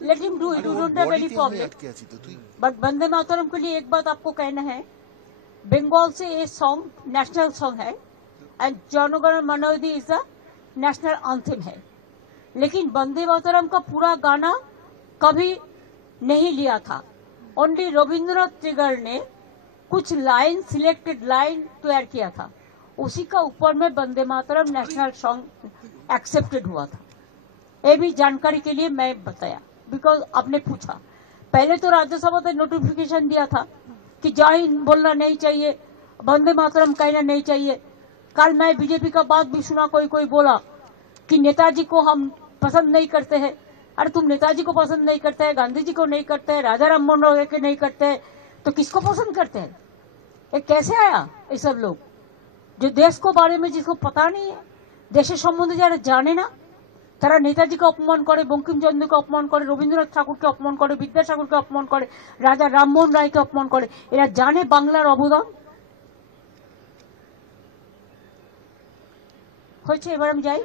Let him do it. You don't have any problem. But Vande Mataram के लिए एक बात आपको कहना है, बंगाल से ये सॉन्ग नेशनल सॉन्ग है एंड जनगण मन अधि इज द नेशनल एंथम है, लेकिन वंदे मातरम का पूरा गाना कभी नहीं लिया था। ओनली रविंद्रनाथ टैगोर ने कुछ लाइन, सिलेक्टेड लाइन तैयार किया था, उसी का ऊपर में Vande Mataram national song accepted हुआ था। ये भी जानकारी के लिए मैं बताया, बिकॉज आपने पूछा। पहले तो राज्यसभा ने नोटिफिकेशन दिया था कि जय हिंद बोलना नहीं चाहिए, वंदे मातरम कहना नहीं चाहिए। कल मैं बीजेपी का बात भी सुना, कोई कोई बोला कि नेताजी को हम पसंद नहीं करते हैं। अरे तुम नेताजी को पसंद नहीं करते हैं, गांधी जी को नहीं करते हैं, राजा राम मोहन राय के नहीं करते हैं, तो किसको पसंद करते हैं? ये कैसे आया? ये सब लोग जो देश को बारे में जिसको पता नहीं है, देश सम्बन्धे যারা জানে না, তারা নেতাজিকে অপমান করে, বঙ্কিমচন্দ্রকে অপমান করে, রবীন্দ্রনাথ ঠাকুরকে অপমান করে, বিদ্যাসাগরকে অপমান করে, রাজা রামমোহন রায়কে অপমান করে। এরা জানে বাংলার অবদান হয়েছে। এবার আমি যাই।